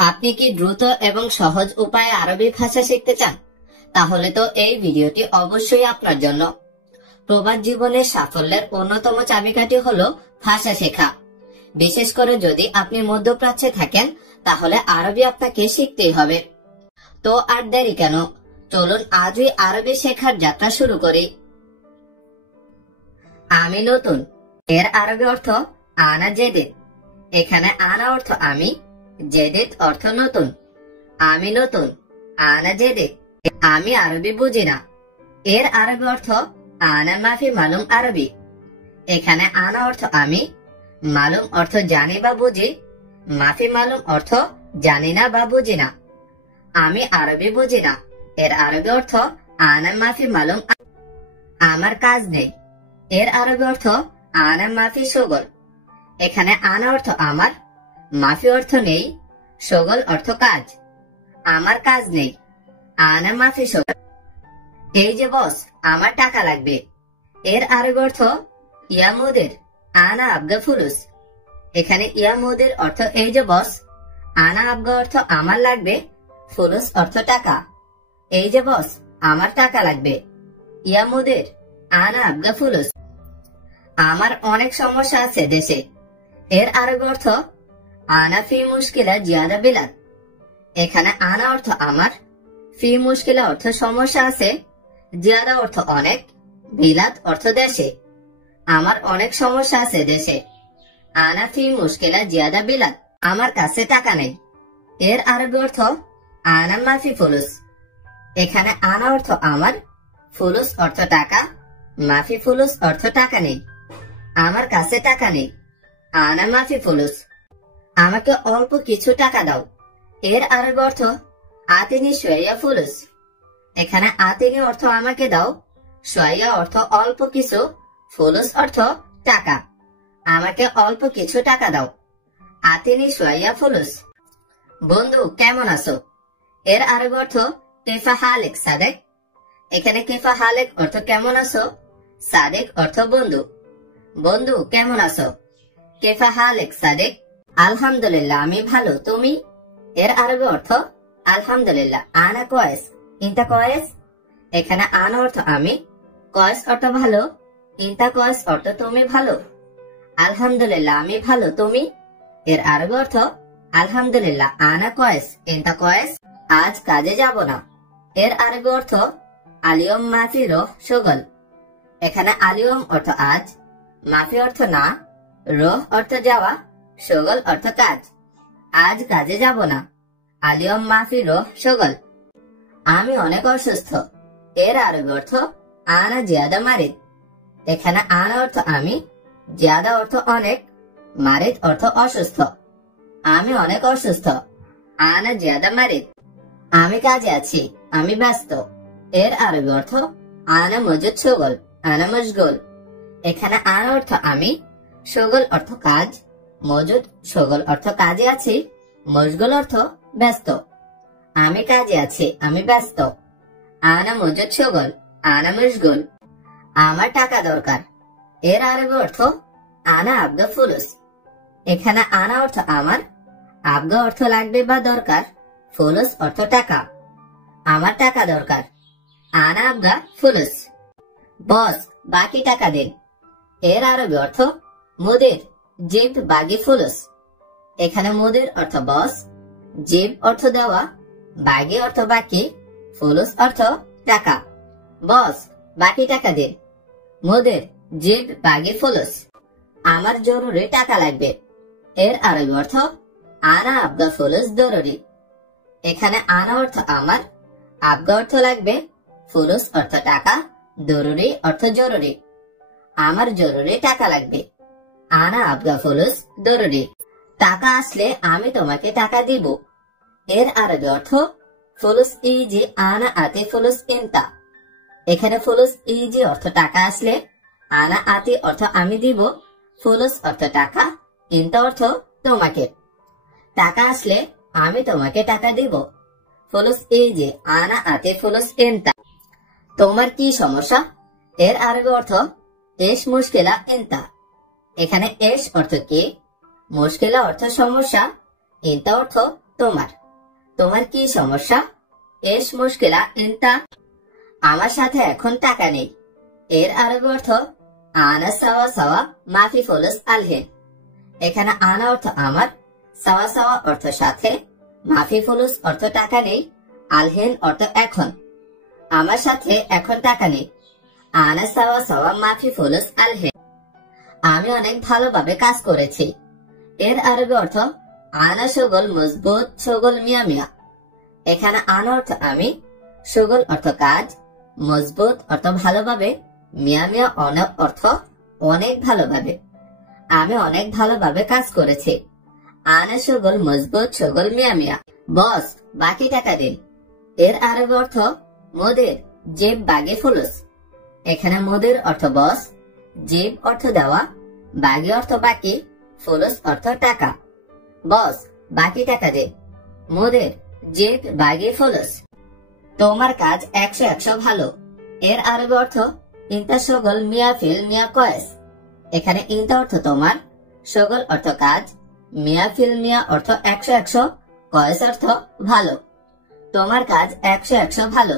আপনি কি দ্রুত এবং সহজ উপায়ে আরবি ভাষা শিখতে চান? তাহলে তো এই ভিডিওটি অবশ্যই আপনার জন্য। প্রবাস জীবনের সাফল্যের অন্যতম চাবিকাঠি হলো ভাষা শেখা। বিশেষ করে যদি আপনি মধ্যপ্রাচ্যে থাকেন, তাহলে আরবি আপনাকে শিখতেই হবে। তো আর দেরি কেন, চলুন আজই আরবি শেখার যাত্রা শুরু করি। আমি নতুন এর আরবি অর্থ আনা জেদিদ। এখানে আনা অর্থ আমি, জেদিদ অর্থ নতুন। আমি নতুন, আনা জেদিদ। আমি আরবি বুঝি না এর আরবি অর্থ আনা মাফি মালুম আরবি। এখানে আনা অর্থ আমি, মালুম অর্থ জানি বা বুঝি, মাফি মালুম অর্থ জানি না বা বুঝি না। আমি আরবি বুঝি না এর আরবি অর্থ আনা মাফি মালুম। আমার কাজ নেই এর আরবি অর্থ আনা মাফি শগল। এখানে আনা অর্থ আমার, মাফি অর্থ নেই, শগল অর্থ কাজ। আমার কাজ নেই, আনা মাফি শগল। এই যে বস, আমার টাকা লাগবে এর আরবি অর্থ ইয়া মুদির, আনা আবগা ফুলুস। এখানে ইয়া মুদির অর্থ এই যে বস, আনা আবগা অর্থ আমার লাগবে, ফুলুস অর্থ টাকা। এই যে বস, আমার টাকা লাগবে। ইয়া মুদির, আনা আবগা ফুলুস। আমার অনেক সমস্যা আছে দেশে এর আরবি অর্থ আনা ফি মুশকিলা জিয়াদা বিলাদ। এখানে আনা অর্থ আমার, ফি মুশকিলা অর্থ সমস্যা আছে, জিয়াদা অর্থ অনেক, বিলাদ অর্থ দেশে। আমার অনেক সমস্যা আছে দেশে। আনা ফি মুশকিলা জিয়াদা বিলাদ। আমার কাছে টাকা নেই এর আরবি অর্থ আনা মাফি ফুলুস। এখানে আনা অর্থ আমার, ফুলুস অর্থ টাকা, মাফি ফুলুস অর্থ টাকা নেই। আমার কাছে টাকা নেই, আনা মাফি ফুলুস। আমাকে অল্প কিছু টাকা দাও এর আরবি অর্থ আতিনি শোয়া ফুলুস। এখানে আতিনি অর্থ আমাকে দাও, শোয়া অর্থ অল্প কিছু, ফুলুস অর্থ টাকা। আমাকে অল্প কিছু টাকা দাও, আতিনি শোয়া ফুলুস। বন্ধু কেমন আছো এর আরবি অর্থ কেফা হালেক সাদেক। এখানে কেফা হালেক অর্থ কেমন আছো, সাদেক অর্থ বন্ধু। বন্ধু কেমন আছো, কেফা হালেক সাদেক। আলহামদুলিল্লাহ আমি ভালো, তুমি? এর আরবি অর্থ আলহামদুলিল্লাহ, আনা কয়েস, ইনতা কয়েস। এখানে আনা অর্থ আমি, কয়েস অর্থ ভালো, ইনতা কয়েস অর্থ তুমি ভালো। আলহামদুলিল্লাহ আমি ভালো, তুমি? এর আরবি অর্থ আলহামদুলিল্লাহ, আনা কয়েস, ইনতা কয়েস। আজ কাজে যাব না এর আরবি অর্থ আলিয়ম মাফি রোহ শগল। এখানে আলিয়ম অর্থ আজ, মাফি অর্থ না, রোহ অর্থ যাওয়া, শগল অর্থ কাজ। আজ কাজে যাব না, আলিয়ম মাফি রোহ শগল। আমি অনেক অসুস্থ এর আরবি অর্থ আনা জিয়াদা মারিদ। এখানে আনা অর্থ আমি, জিয়াদা অর্থ অনেক, মারিদ অর্থ অসুস্থ। আমি অনেক অসুস্থ, আনা জিয়াদা মারিদ। আমি কাজে আছি, আমি ব্যস্ত এর আরবি অর্থ আনা মজুদ শগল, আনা মশগুল। এখানে আনা অর্থ আমি, শগল অর্থ কাজ, মজুদ শগল অর্থ কাজে আছি, মশগুল অর্থ ব্যস্ত। আমি কাজে আছি, আমি ব্যস্ত, আনা মজুদ শগল, আনা মশগুল। আমার টাকা দরকার এর আরবি অর্থ আনা আবগা ফুলুস। এখানে আনা অর্থ আমার, আবগা অর্থ লাগবে বা দরকার, ফুলুস অর্থ টাকা। আমার টাকা দরকার, আনা আবগা ফুলুস। বস বাকি টাকা দিন এর আরবি অর্থ মুদির জিব বাগি ফুলুস। এখানে মুদির অর্থ বস, জিব অর্থ দেওয়া, বাগি অর্থ বাকি, ফুলুস অর্থ টাকা। বস বাকি টাকা দিন, মুদির জিব বাগি ফুলুস। আমার জরুরি টাকা লাগবে এর আরবি অর্থ আনা আবগা ফুলুস জরুরি। এখানে আনা অর্থ আমার, আবগা অর্থ লাগবে, ফুলুস অর্থ টাকা, জরুরি অর্থ জরুরি। আমার জরুরি টাকা লাগবে, আনা আবগা ফুলুস জরুরি। টাকা আসলে আমি তোমাকে টাকা দিব এর আরবি অর্থ ফুলুস ইজি আনা আতি ফুলুস ইনতা। এখানে ফুলুস ইজি অর্থ টাকা আসলে, আনা আতি অর্থ আমি দিব, ফুলুস অর্থ টাকা, ইনতা অর্থ তোমাকে। টাকা আসলে আমি তোমাকে টাকা দিব, ফুলুস ইজি আনা আতি ফুলুস ইনতা। তোমার কি সমস্যা এর আরবি অর্থ এস মুশকিলা ইনতা। এখানে এস অর্থ কি, মুশকিলা অর্থ সমস্যা, ইনতা অর্থ তোমার। তোমার কি সমস্যা? এস মুশকিলা ইনতা। আমার সাথে এখন টাকা নেই। এর আরবি অর্থ আনা সাওয়া সাওয়া মাফি ফুলুস আলহিন। এখানে আনা অর্থ আমার, সাওয়া সাওয়া অর্থ সাথে, মাফি ফুলুস অর্থ টাকা নেই, আলহিন অর্থ এখন। আমার সাথে এখন টাকা নেই। আনা সাওয়া সাওয়া মাফি ফুলুস আলহিন। আমি অনেক ভালোভাবে কাজ করেছি। এর আরবি অর্থ আনা শুগল মজবুত শুগল মিয়া মিয়া। এখানে আনা অর্থ আমি, শুগল অর্থ কাজ, মজবুত অর্থ ভালোভাবে, মিয়া মিয়া অর্থ অনেক ভালোভাবে। আমি অনেক ভালোভাবে কাজ করেছি। আনা শুগল মজবুত শুগল মিয়া মিয়া। বস, বাকি টাকা দিন। এর আরবি অর্থ মুদির জেব বাগে ফুলুস। এখানে মুদির অর্থ বস, জেব অর্থ দেওয়া, বাগি অর্থ বাকি, ফুলুস অর্থ টাকা। বস, বাকি টাকা দে। মুদির জেব বাগে ফুলুস। তোমার কাজ 100 ভালো। এর আরবি অর্থ ইনতা শুগল মিয়া ফিল মিয়া কয়েস। এখানে ইনতা অর্থ তোমার, শুগল অর্থ কাজ, মিয়া ফিল মিয়া অর্থ 100, কয়েস অর্থ ভালো। তোমার কাজ 100 ভালো।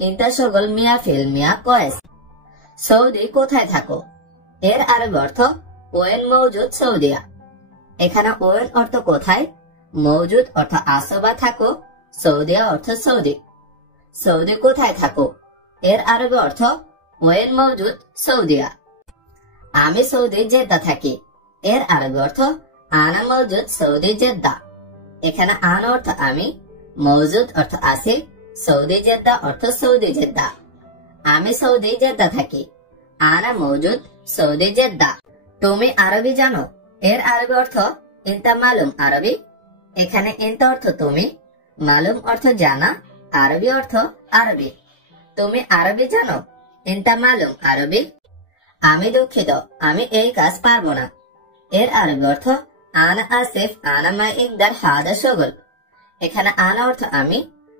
ইনতা শুগল মিয়া ফিল মিয়া কয়েস। সৌদি কোথায় থাকো? এর আরবি অর্থ ওয়েন মৌজুদ সৌদিয়া। এখানে ওয়েন অর্থ কোথায়, মৌজুদ অর্থ আসো বা থাকো, সৌদিয়া অর্থ সৌদি। সৌদি কোথায় থাকো? এর আরবি অর্থ ওয়েন মৌজুদ সৌদিয়া। আমি সৌদি জেদ্দা থাকি। এর আরবি অর্থ আনা মৌজুদ সৌদি জেদ্দা। এখানে আনা অর্থ আমি, মৌজুদ অর্থ আসি, সৌদি জেদ্দা অর্থ সৌদি জেদ্দা। আমি সৌদি জেদ্দা থাকি। আনা মৌজুদ সৌদি জেদ্দা। তুমি আরবি জানো? এর আরবি অর্থ ইনতা মালুম আরবি। এখানে ইনতা অর্থ তুমি, মালুম অর্থ জানা, আরবি অর্থ আরবি। তুমি আরবি জানো? ইনতা মালুম আরবি। আমি দুঃখিত, আমি এই কাজ পারবো না। এর আরবি অর্থ আনা আসিফ আনা মা ইকদার হাদা শুগল। এখানে আনা অর্থ আমি,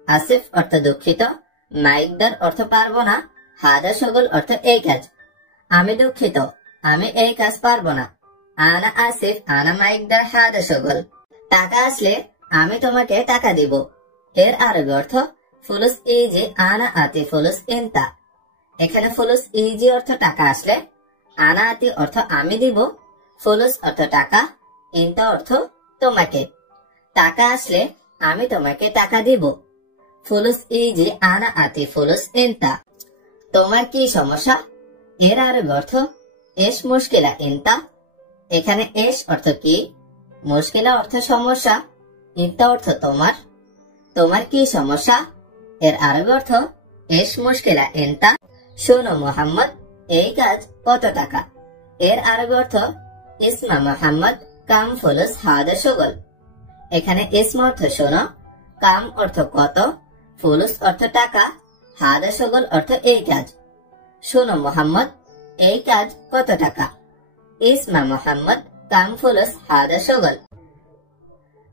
আসিফ অর্থ দুঃখিত, মা ইকদার অর্থ পারবো না, হাদা শুগল অর্থ এই কাজ। আমি দুঃখিত, আমি এই কাজ পারবো না। আনা আসিফ আনা মা ইকদার হাদা শুগল। টাকা আসলে আমি তোমাকে টাকা দিব। এর আরবি অর্থ ফুলুস ইজি আনা আতি ফুলুস ইনতা। এখানে ফুলুস ইজি অর্থ টাকা আসলে, আনা আতি অর্থ আমি দিব, ফুলুস অর্থ টাকা, ইনতা অর্থ তোমাকে। টাকা আসলে আমি তোমাকে টাকা দিব। ফুলুস ইজি আনা আতি ফুলুস ইনতা। তোমার কি সমস্যা? এর আরবি অর্থ এস মুশকিলা ইনতা। এখানে এস অর্থ কি, মুশকিলা অর্থ সমস্যা, ইনতা অর্থ তোমার। তোমার কি সমস্যা? এর আরবি অর্থ এস মুশকিলা ইনতা। শোনো মোহাম্মদ, এই কাজ কত টাকা? এর আরবি অর্থ ইসমা মোহাম্মদ কাম ফুলুস হাদা শুগল। এখানে ইসমা অর্থ শোনো, কাম অর্থ কত, ফুলুস অর্থ টাকা, হাদা শুগল অর্থ এই কাজ। শোনো মোহাম্মদ, এই কাজ কত টাকা? ইসমা মোহাম্মদ কাম ফুলুস হাদা শুগল।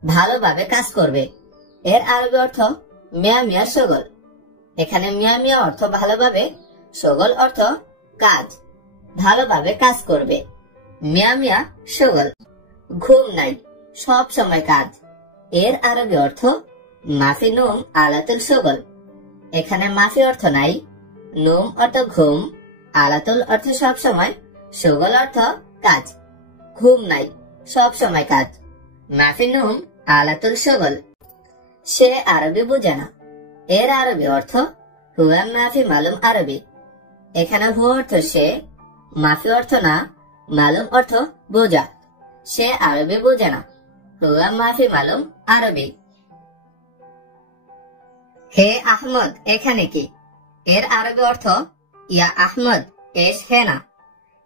ভালোভাবে কাজ করবে। এর আরবি অর্থ মিয়া মিয়া শুগল। এখানে মিয়া মিয়া অর্থ ভালোভাবে, শুগল অর্থ কাজ। ভালোভাবে কাজ করবে। মিয়া মিয়া শুগল। ঘুম নাই, সব সময় কাজ। এর আরবি অর্থ মাফি নুম আলাতুল শুগল। এখানে মাফি অর্থ নাই, নুম অর্থ ঘুম, আলাতুল অর্থ সব সময়, শুগল অর্থ কাজ। ঘুম নাই, সব সময় কাজ। মাফি নুম আলাতুল শুগল। সে আরবি বুঝে না। এর আরবি অর্থ হুয়া মাফি মালুম আরবি। এখানে হু অর্থ সে, মাফি অর্থ না, মালুম অর্থ বোঝা। সে আরবি বুঝে না। হুয়া মাফি মালুম আরবি। হে আহমদ, এখানে কি? এর আরবি অর্থ ইয়া আহমদ এস হে না।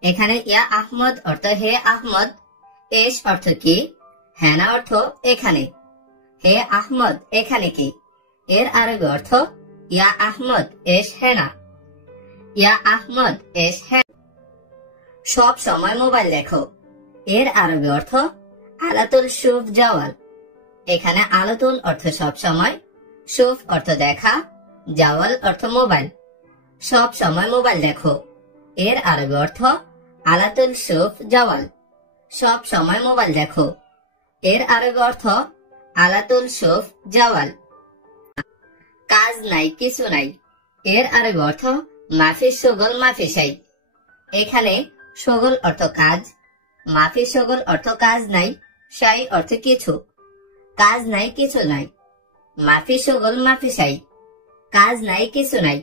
এখানে ইয়া আহমদ অর্থ হে আহমদ, এস অর্থ কি, হেনা অর্থ এখানে। হে আহমদ, এখানে কি? এর আরবি অর্থ ইয়া আহমদ এস হেনা। ইয়া আহমদ এস হে। সব সময় মোবাইল দেখো। এর আরবি অর্থ আলাতুল শুফ জাওয়াল। এখানে আলাতুল অর্থ সব সময়, শুফ অর্থ দেখা, জাওয়াল অর্থ মোবাইল। সব সময় মোবাইল দেখো। এর আরবি অর্থ আলাতুল শুফ জাওয়াল। সব সময় মোবাইল দেখো। এর আরবি অর্থ আলাতুল শুফ জাওয়াল। কাজ নাই কিছু নাই এর আরবি অর্থ মাফি শুগল মাফি শাই। এখানে শুগল অর্থ কাজ, মাফি শুগল অর্থ কাজ নাই, শাই অর্থ কিছু। কাজ নাই কিছু নাই, মাফি শুগল মাফি শাই। কাজ নাই কিছু নাই,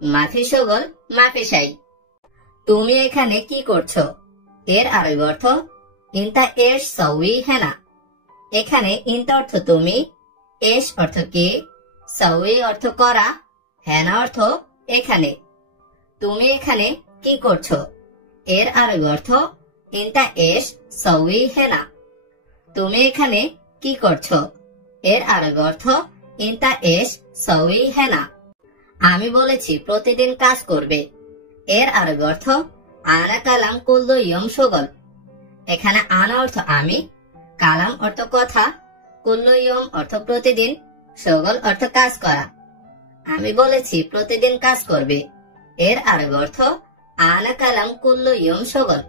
মাফি শুগল মাফি শাই। তুমি এখানে কি করছো এর আরবি অর্থ ইনতা এশ সউই হেনা। এখানে ইনতা অর্থ তুমি, এশ অর্থ কি, সউই অর্থ করা, হেনা অর্থ এখানে। তুমি এখানে কি করছো এর আরবি অর্থ ইনতা এশ সউই হেনা। তুমি এখানে কি করছো এর আরবি অর্থ ইনতা এশ সউই হেনা। আমি বলেছি প্রতিদিন কাজ করবে এর আরবি অর্থ আনা কালাম কুল্লু ইয়ম শুগল। এখানে আনা অর্থ আমি, কালাম অর্থ কথা, কুল্লু ইয়ম অর্থ প্রতিদিন, শুগল অর্থ কাজ করা। আমি বলেছি প্রতিদিন কাজ করবে এর আরবি অর্থ আনা কালাম কুল্লু ইয়ম শুগল।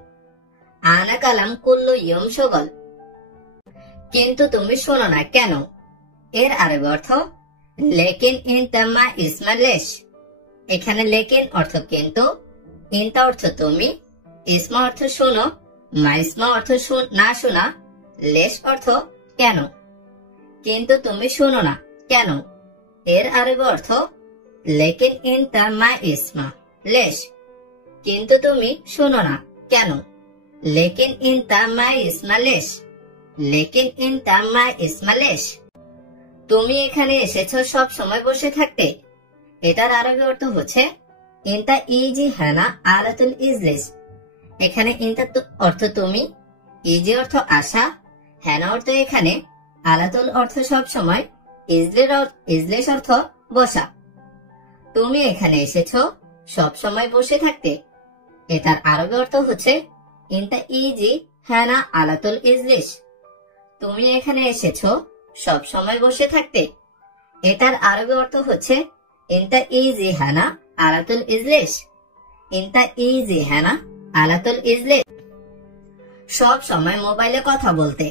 আনা কালাম কুল্লু ইয়ম শুগল। কিন্তু তুমি শোনো না কেন এর আরবি অর্থ লেকিন ইনতা মা ইসমা লেশ। এখানে লেকিন অর্থ কিন্তু, ইনতা অর্থ তুমি, ইসমা অর্থ শোনো, মা ইসমা অর্থ না শোনা, লেশ অর্থ কেন। কিন্তু তুমি শোনো না কেন এর আরবি অর্থ লেকিন ইনতা মা ইসমা লেশ। কিন্তু তুমি শোনো না কেন, লেকিন ইনতা মা ইসমা লেশ। লেকিন ইনতা মা ইসমা লেশ। তুমি এখানে এসেছো সব সময় বসে থাকতে। এটার আরবি অর্থ হচ্ছে ইনতা ইজি হানা আলাতুল ইজলিস। এখানে ইনতা অর্থ তুমি, ইজি অর্থ আশা, হানা অর্থ এখানে, আলাতুল অর্থ সব সময়, ইজলিস অর্থ বসা। তুমি এখানে এসেছো সব সময় বসে থাকতে। এটার আরবি অর্থ হচ্ছে ইনতা ইজি হানা আলাতুল ইজলিস। তুমি এখানে এসেছো সব সময় বসে থাকতে। এটার আরবি অর্থ হচ্ছে ইনতা ইজি হানা আলাতুল ইজলিস। ইনতা ইজি হানা আলাতুল ইজলিস। সব সময় মোবাইলে কথা বলতে।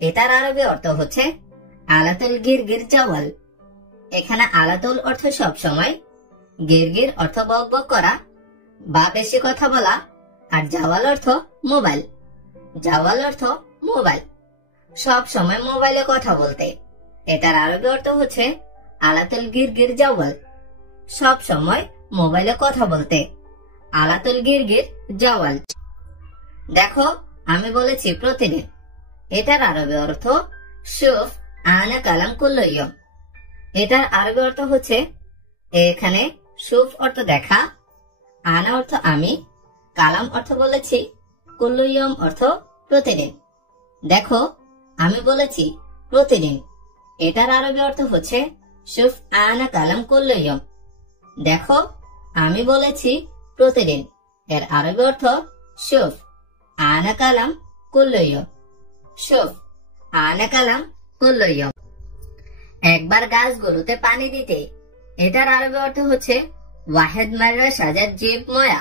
এটার আরবি অর্থ হচ্ছে আলাতুল গিরগির জাওয়াল। এখানে আলাতুল অর্থ সব সময়, গিরগির অর্থ বক বক করা বা বেশি কথা বলা, আর জাওয়াল অর্থ মোবাইল। জাওয়াল অর্থ মোবাইল। সব সময় মোবাইলে কথা বলতে। এটার আরবি অর্থ হচ্ছে আলাতুল গিরগির জাওয়াল। সব সময় মোবাইলে কথা বলতে, আলাতুল গিরগির জাওয়াল। দেখো আমি বলেছি প্রতিদিন। এটার আরবি অর্থ শুফ আনা কালাম কুল্লু ইয়ম। এটার আরবি অর্থ হচ্ছে এখানে শুফ অর্থ দেখা, আনা অর্থ আমি, কালাম অর্থ বলেছি, কুল্লু ইয়ম অর্থ প্রতিদিন। দেখো আমি বলেছি প্রতিদিন। এটার আরবি অর্থ হচ্ছে শুফ আনা কালাম কুল্লু ইয়ম। দেখো আমি বলেছি প্রতিদিন। এর আরবি অর্থ শুফ আনা কালাম কুল্লু ইয়ম। শুফ আনা কালাম কুল্লু ইয়ম। একবার গাছগুলোতে পানি দিতে। এটার আরবি অর্থ হচ্ছে ওয়াহেদ মাররা সাজার জিব ময়া।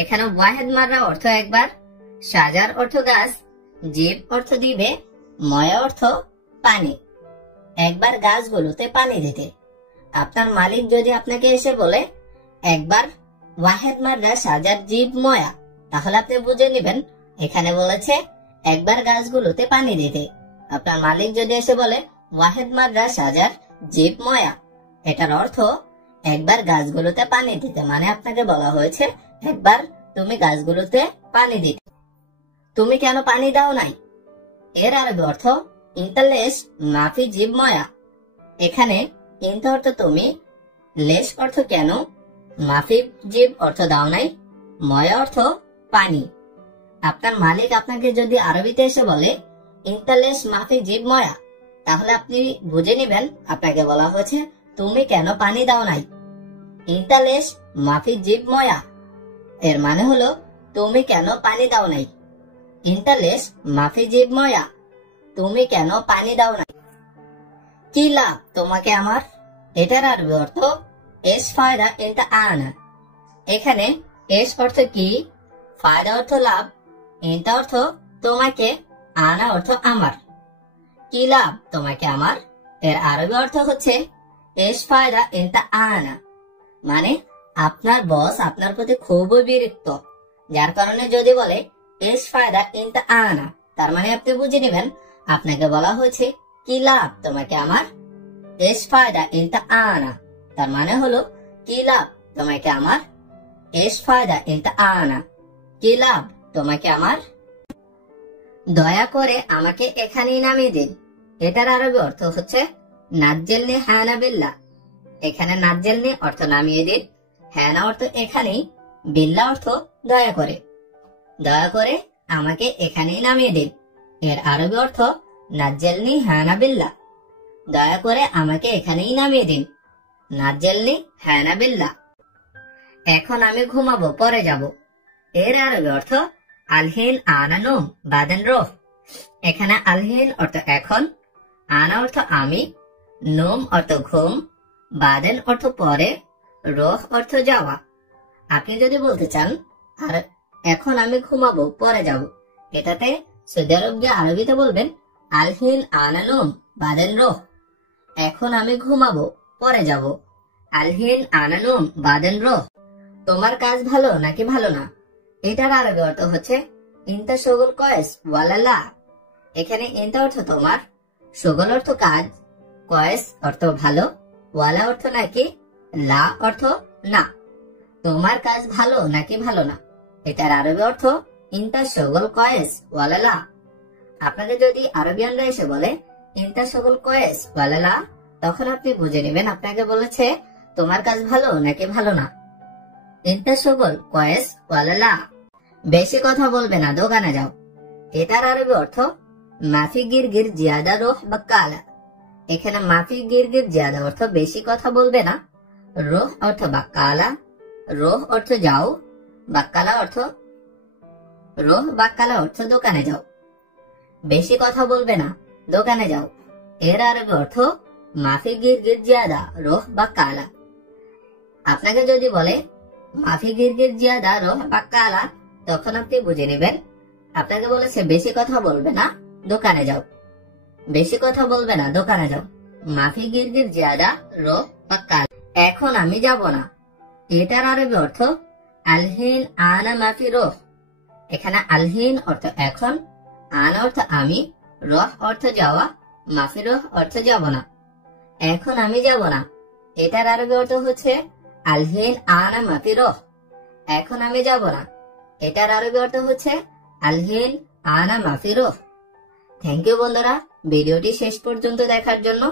এখানে ওয়াহেদ মাররা অর্থ একবার, সাজার অর্থ গাছ, জিব অর্থ দিবে, ময়া অর্থ পানি। একবার গাছগুলোতে পানি দিতে। আপনার মালিক যদি আপনাকে এসে বলে একবার ওয়াহেদ মাররা সাজার জিব ময়া, তাহলে আপনি বুঝে নেবেন এখানে বলেছে একবার গাছগুলোতে পানি দিতে। আপনার মালিক যদি এসে বলে ওয়াহেদ মাররা সাজার জিব ময়া, এটার অর্থ একবার গাছগুলোতে পানি দিতে, মানে আপনাকে বলা হয়েছে একবার তুমি গাছগুলোতে পানি দিতে। তুমি কেন পানি দাও নাই এর আরবি অর্থ ইনতা লেশ মাফি জিব ময়া। এখানে ইনতা অর্থ তুমি, লেশ অর্থ কেন, মাফি জিব অর্থ দাও নাই, ময়া অর্থ পানি। আপনার মালিক আপনাকে যদি আরবিতে এসে বলে ইনতা লেশ মাফি জিব ময়া, তাহলে আপনি বুঝে নেবেন আপনাকে বলা হয়েছে তুমি কেন পানি দাও নাই। ইনতা লেশ মাফি জিব ময়া এর মানে হলো তুমি কেন পানি দাও নাই। ইনতা লেশ মাফি জিব ময়া, তুমি কেন পানি দাও নাই। কি লাভ তোমাকে আমার। এটার আরবি অর্থ এস ফায়দা ইনতা আনা। এখানে এস অর্থ কি, ফায়দা অর্থ লাভ, ইনতা অর্থ তোমাকে, আনা অর্থ আমার। কি লাভ তোমাকে আমার। এর আরবি অর্থ হচ্ছে এশ ফায়দা ইনতা আনা, মানে আপনার বস আপনার প্রতি খুবই বিরক্ত, যার কারণে যদি বলে এশ ফায়দা ইনতা আনা, তার মানে আপনি বুঝে নেবেন আপনাকে বলা হয়েছে কি লাভ তোমাকে আমার। এশ ফায়দা ইনতা আনা, তার মানে হলো কি লাভ তোমাকে আমার। এশ ফায়দা ইনতা আনা, কি লাভ তোমাকে আমার। দয়া করে আমাকে এখানেই নামিয়ে দিন, এটার আরবি অর্থ হচ্ছে নাজ্জেলনি হানা বিল্লাহ। এখানে নাজ্জেলনি অর্থ নামিয়ে দিন, হানা অর্থ এখানেই, বিল্লাহ অর্থ দয়া করে। দয়া করে আমাকে এখানেই নামিয়ে দিন, এর আরবি অর্থ নাজ্জেলনি হানা বিল্লাহ। দয়া করে আমাকে এখানেই নামিয়ে দিন, নাজ্জেলনি হানা বিল্লাহ। এখন আমি ঘুমাবো, পরে যাব। এর আরবি অর্থ আলহিন আনা নোম বাদেন রোহ। এখানে আলহিন অর্থ এখন, আনা অর্থ আমি, নোম অর্থ ঘুম, বাদেন অর্থ পরে, রোহ অর্থ যাওয়া। আপনি যদি বলতে চান আর এখন আমি ঘুমাবো পরে যাব, এটাতে সৌদি আরব গিয়ে আরবিতে বলবেন আলহিন আনা নোম বাদেন রোহ। এখন আমি ঘুমাবো পরে যাব, আলহিন আনা নোম বাদেন রোহ। তোমার কাজ ভালো নাকি ভালো না, এটার আরবি অর্থ হচ্ছে ইনতা শগল কয়েস ওয়ালালা। এখানে ইনতা অর্থ তোমার, শগল অর্থ কাজ, কয়েস অর্থ ভালো, ওয়ালা অর্থ নাকি, লা অর্থ না। তোমার কাজ ভালো নাকি ভালো না, এটার আরবি অর্থ ইনতা শগল কয়েস ওয়ালালা। আপনাকে যদি আরবিয়ানরা এসে বলে ইনতা শগল কয়েস ওয়ালালা, তখন আপনি বুঝে নেবেন আপনাকে বলেছে তোমার কাজ ভালো নাকি ভালো না। ইনতা শগল কয়েস ওয়ালালা, বেশি কথা বলবে না, দোকানে যাও। এটার আরবি অর্থ মাফি গির গির জিয়াদা রোহ বাক্কালা। এখানে মাফি গির গির জিয়াদা অর্থ বেশি কথা বলবে না, রোহ অর্থ বাক্কালা, রোহ অর্থ যাও, বাক্কালা অর্থ রোহ বাক্কালা অর্থ দোকানে যাও। বেশি কথা বলবে না, দোকানে যাও। এর আরবি অর্থ মাফি গির গির জিয়াদা রোহ বাক্কালা। আপনাকে যদি বলে মাফি গির গির জিয়াদা রোহ বাক্কালা, তখন আপনি বুঝে নেবেন আপনাকে বলেছে বেশি কথা বলবে না, দোকানে যাও। বেশি কথা বলবে না, দোকানে যাও। মাফি গির গির জিয়াদা রোহ বাক্কালা। এখন আমি যাব না, এটার আরবি অর্থ আলহিন আনা মাফি রোহ। এখানে আলহিন অর্থ এখন, আনা অর্থ আমি, রোহ অর্থ যাওয়া, মাফি রোহ অর্থ যাব না। এখন আমি যাব না, এটার আরবি অর্থ হচ্ছে আলহিন আনা মাফি রোহ। এখন আমি যাব না, এটার আরবি অর্থ হচ্ছে আলহিন আনা মাফি রোহ। থ্যাংক ইউ বন্ধুরা ভিডিওটি শেষ পর্যন্ত দেখার জন্য।